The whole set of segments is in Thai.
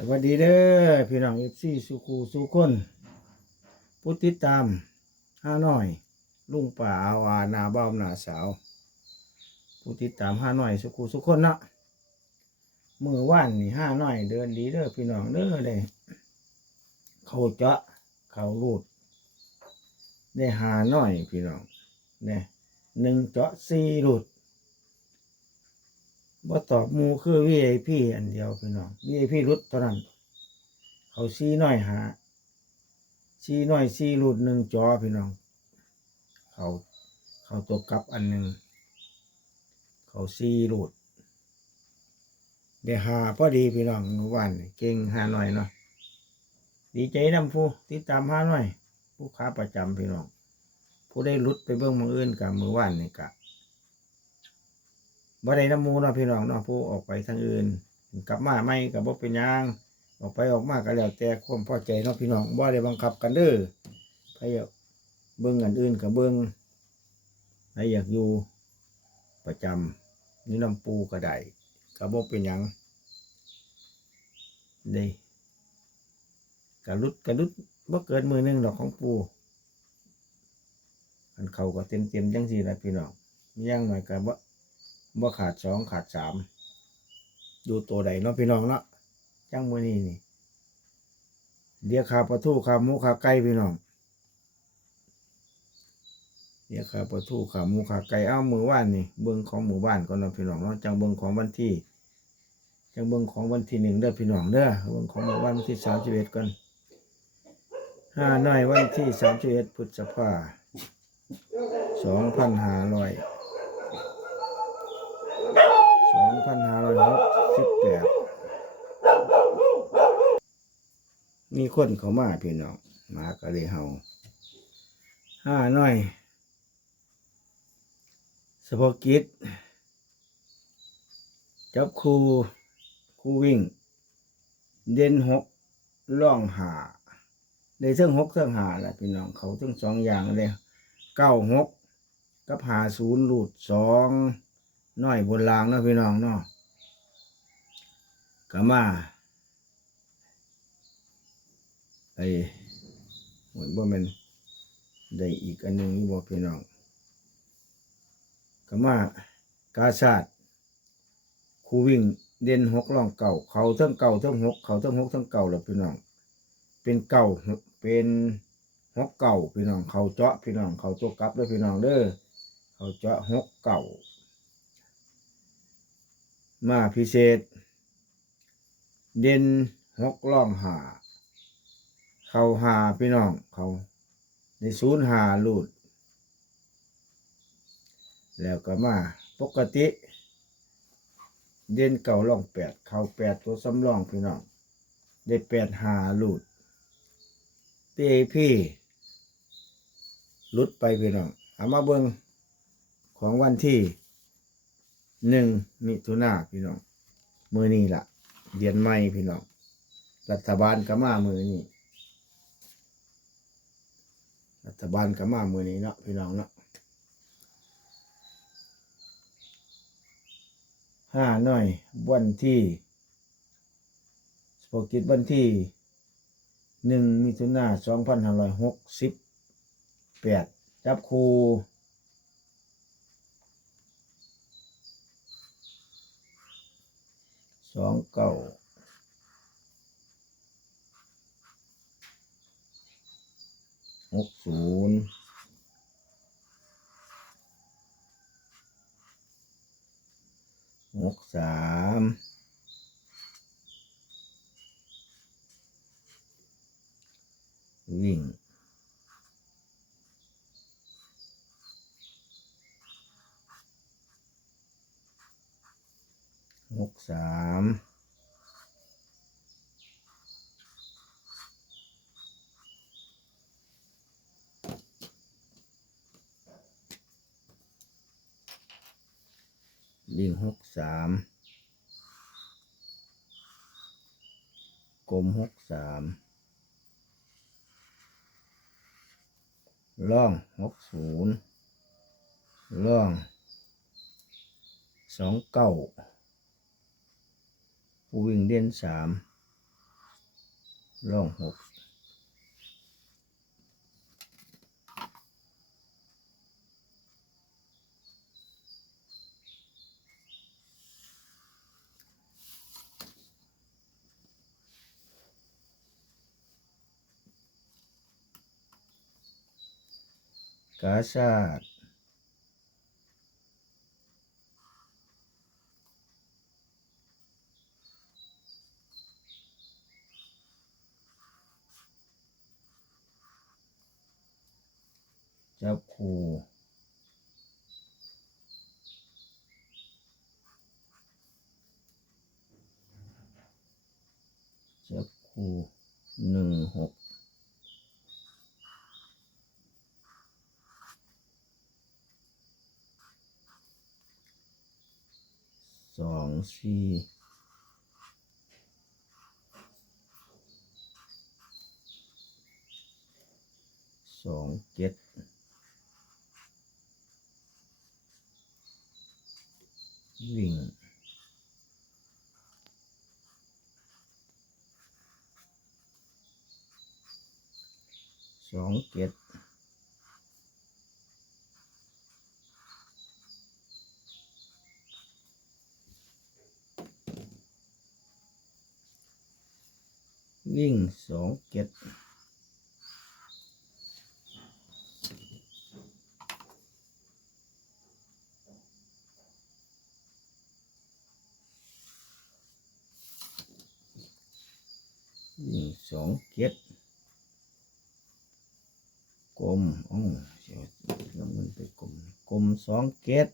สวัสดีเด้อพี่น้องเอฟซีสุขูสุคนผู้ติดตามห้าน้อย ลุงป่าอาวานาเบ้าหนาสาวผู้ติดตามห้าน้อย สุขูสุคนเนาะมือว่านนี่ห้าน้อย เดินดีเด้อพี่น้องเด้อเลยเขาเจาะเขารูดได้หาน้อยพี่น้องเนี่ยหนึ่งเจาะสี่รูด บ่าตอบมูคือ VIP อันเดียวพี่น้อง VIP รุดเท่านั้น เขาซีน้อยหาซีน้อยซีรุดหนึ่งจอพี่น้อง เขาเขาตัวกลับอันหนึ่งเขาซีรุดเดี๋ยวหาพอดีพี่น้องวานเก่งหาหน่อยเนาะดีใจนำผู้ติดตามหาหน่อย ผู้ค้าประจำพี่น้องผู้ได้รุดไปเบื้องมืออื่นกับมือว่านนี่กะ บ่ได้น้ำมูเนาะพี่น้องเนาะผู้ออกไปทางอื่น กลับมาไม่กับบ่เป็นยังออกไปออกมาก็แล้วแต่ความพอใจเนาะพี่น้องบ่ได้บังคับกันเด้อใครอยากเบิ่งอันอื่นก็เบิ่งใครอยากอยู่ประจำนี่น้ำปูก็ได้ก็บ่เป็นยังด้กระลุดกระลุดบ่เกินมือหนึงดอกของปูอันเขาก็เต็มเต็มๆจังสี่ละพี่น้องย่างหน่อยก็บ่ บ่ขาดสองขาดสามดูตัวใดเนาะพี่น้องเนาะจังมือนี้นี่ เดี๋ยวขาปลาทูขาหมูขาไก่พี่น้องเดี๋ยวขาปลาทูขาหมูขาไก่เอามือว่านนี่เบิ้งของหมู่บ้านก่อนเนาะพี่น้องเนาะจังเบิ้งของวันที่จังเบิ้งของวันที่หนึ่งเด้อพี่น้องเด้อเบิ้งของหมู่บ้านวันที่สามสิบเอ็ดก่อนห้าน้อยวันที่สามสิบเอ็ดพฤษภาสองพันห้าร้อย สองพันห้าร้อยหกสิบแปดมีคนเขามาพี่น้องหมากะเลยเฮาห้าน้อยสปอกิตจับคูคูวิ่ง เด่นหกล่องหาได้เทิงหกเทิงหาแหละพี่น้องเขาทั้งสองอย่างเลยเก้าหกกับหาศูนย์หลุดสอง น้อยบนรางเนาะพี่น้องเนาะก็มาไอ้หมดบ่มันได้อีกอันหนึ่งนี่บ่พี่น้องก็มากาชาดคูวิ่งเด่นหกล่องเก่า เขาเทั้งเก่าเทั้งหกเขาเทั้งหกเทั้งเก่าแล้วพี่น้อง เป็นเก่าเป็นหกเก่าพี่น้อง เขาเจาะพี่น้อง เขาตัวกลับด้วยพี่น้องเด้อเขาเจาะหกเก่า มาพิเศษ เด่นหกล่องหา เขาหาพี่น้องเขา ในศูนย์หาลูด แล้วก็มาปกติ เด่นเก่าล่องแปดเขาแปดตัวสำรองพี่น้อง ได้แปดหาลูดพีพี่ลุดไปพี่น้องเอามาเบิงของวันที่ หนึ่งมิถุนาพี่น้องมือนี้ล่ะเดือนใหม่พี่น้องรัฐบาลก็มามือนี้รัฐบาลก็มามือนี้เนาะพี่น้องเนาะห้าหน่อยวันที่สปกิตวันที่หนึ่งมิถุนาสองพันห้าร้อยหกสิบแปดจับคูรู ส องเก้าหกศูนย์หกสามวิ่งหกสาม วิ่งหกสามกลมหกสามล่องหกศูนย์ล่องสองเก้าผู้วิ่งเด่นสามร่องหก กาชาดจับคู่จับคู่หนึ่งหก สองสี่สองเจ็ดวิ่งสองเจ็ด วิ่งสองเจ็ดวิ่งสองเจ็ดกลมอ๋อเดี๋ยวแล้วมันไปกลมกลมสองเจ็ด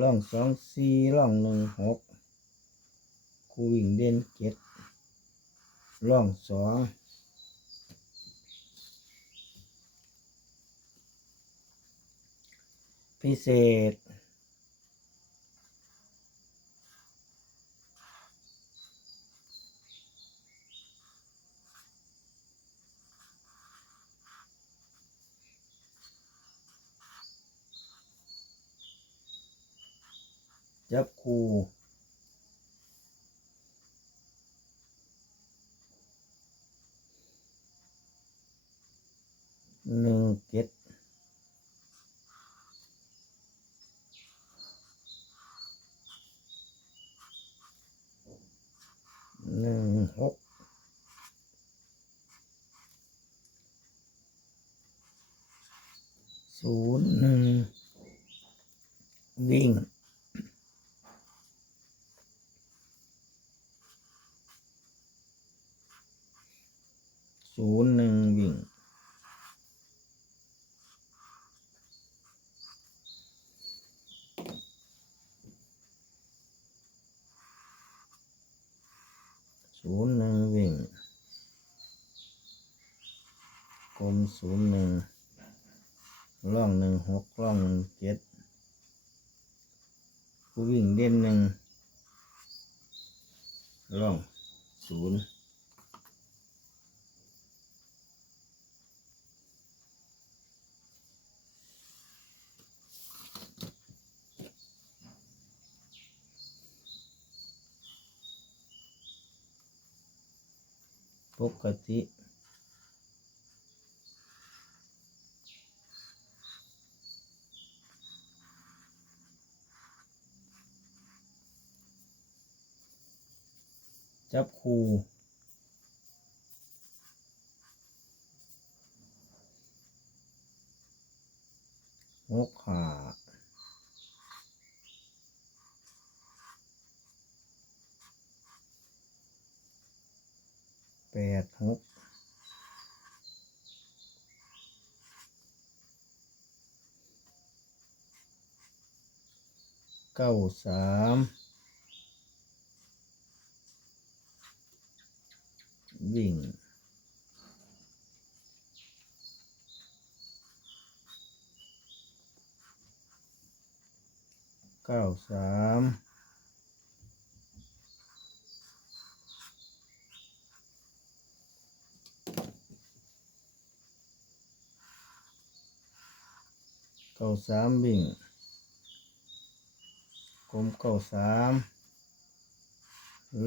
ล่องสองสี่ล่องหนึ่งหก คูวิ่งเด่นเจ็ดร่องสองพิเศษ จับคู่หนึ่งเจ็ดหนึ่งหกศูนย์หนึ่ง วิ่ง ศูนย์หนึ่งวิ่ง ศูนย์หนึ่งวิ่งกลมศูนย์หนึ่ง ร่องหนึ่งหกร่องหนึ่งเจ็ดผู้วิ่งเด่นหนึ่งร่องศูนย์ปกติ จับคูหกขาแปดหกเก้าสาม วิ่ง เก้าสามเก้าสามวิ่งกลมเก้าสาม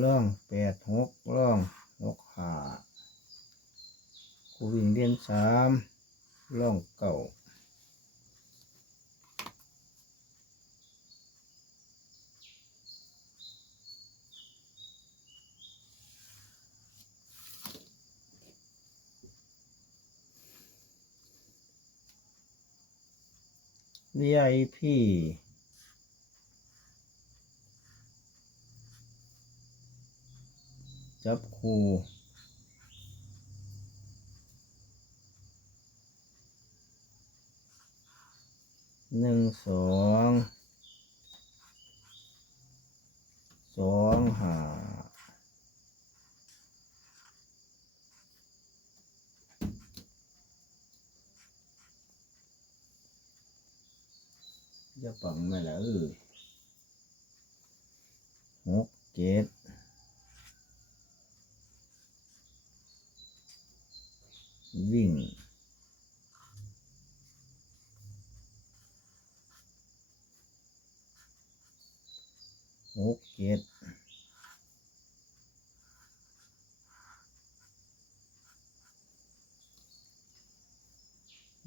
ล่องแปดหกล่อง หกหาคูวิ่งเด่นสามล่องเก่า VIP จับคู่หนึ่งสองสองห้าจะปังไหมล่ะเออหกเจ็ด วิ่ง หกเจ็ด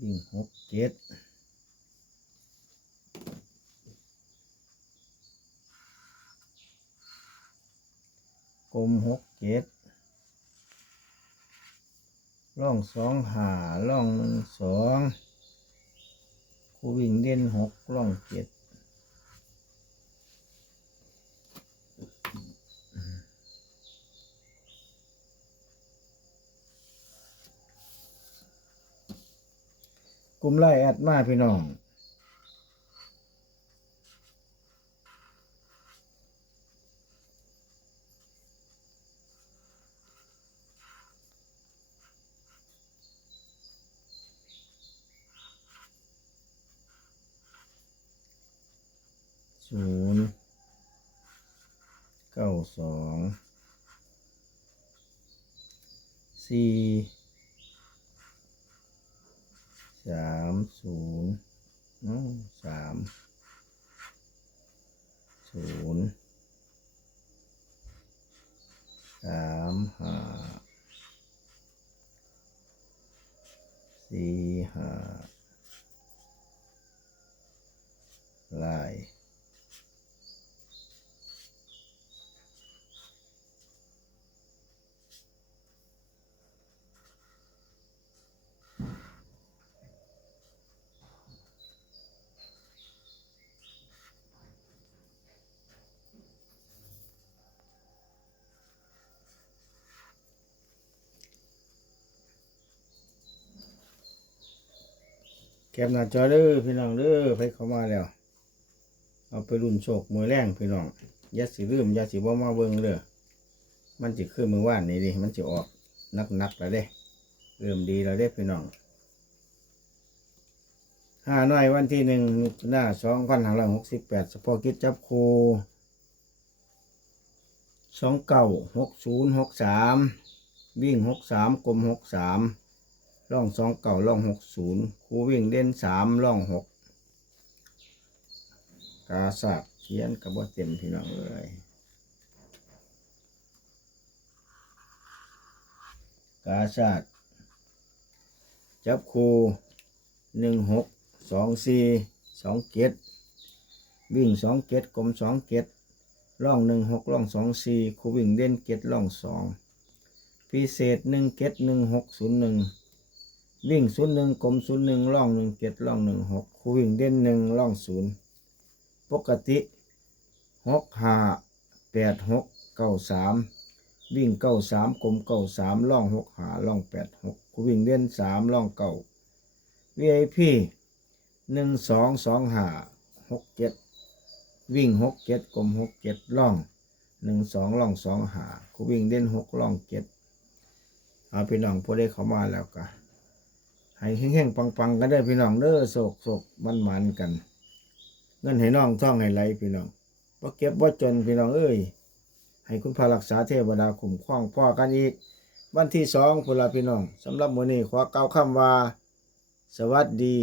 วิ่งหกเจ็ดกลมหกเจ็ด ล่องสองหาล่องหนึ่งสองคูวิ่งเด่นหกล่องเจ็ดกลุ่มไล่แอดมาพี่น้อง ศูนย์เก้าสองสี่สามศูนย์อ้าสามศูนย์สามห้าสี่ห้าลาย ปหน้าจอเด้อพี่น้องเด้อไปเข้ามาแล้ว เอาไปรุ่นโชคมือแรงพี่น้องยาสิลืมยาสิบ่มาเบิ่งเด้อมันสิขึ้นมือว่านนี่ดิมันสิออกนักนักๆแล้วเด้เริ่มดีแล้วเด้พี่น้องห้าน่วยวันที่หนึ่งมิถุนาสองพันห้าร้อยหกสิบแปดเฉพาะกิจจับคสองเก้าหกศูนย์หกสามวิ่งหกสามกลมหกสาม ล่องสองเก่าล่องหกศูนย์ครูวิ่งเด่นสามล่องหกกาสักเขียนกระบอกเต็มพี่น้องเลยกาสักจับครูหนึ่งหกสองสี่สองเจ็ดวิ่งสองเจ็ดกลมสองเจ็ดล่องหนึ่งหกล่องสองสี่ครูวิ่งเด่นเจ็ดล่องสองพิเศษหนึ่งเจ็ดหนึ่งหกศูนย์หนึ่ง วิ่งศูนย์หนึ่งกลมศูนย์หนึ่งล่องหนึ่งเจ็ดล่องหนึ่งหกคู่วิ่งเด่นหนึ่งล่องศูนย์ปกติหกห้าแปดหกเก้าสามวิ่งเก้าสามกลมเก้าสามล่องหกหาล่องแปดหกคู่วิ่งเด่นสามล่องเก้า VIP หนึ่งสองสองห้าหกเจ็ดวิ่งหกเจ็ดกลมหกเจ็ดล่องหนึ่งสองล่องสองหาคู่วิ่งเด่นหกล่องเจ็ดเอาพี่น้องพอได้เข้ามาแล้วก็ ให้แห้งๆปังๆกันได้พี่น้องเด้อโศกโศกมันมันกัน เงินให้น้องท่องให้ไหลพี่น้องว่าเก็บว่าจนพี่น้องเอ้ยให้คุณพระรักษาเทวดาคุ้มครองพ่อกันอีก วันที่สองพุลาพี่น้องสำหรับมื้อนี้ขอเกล่าวคำว่า สวัสดี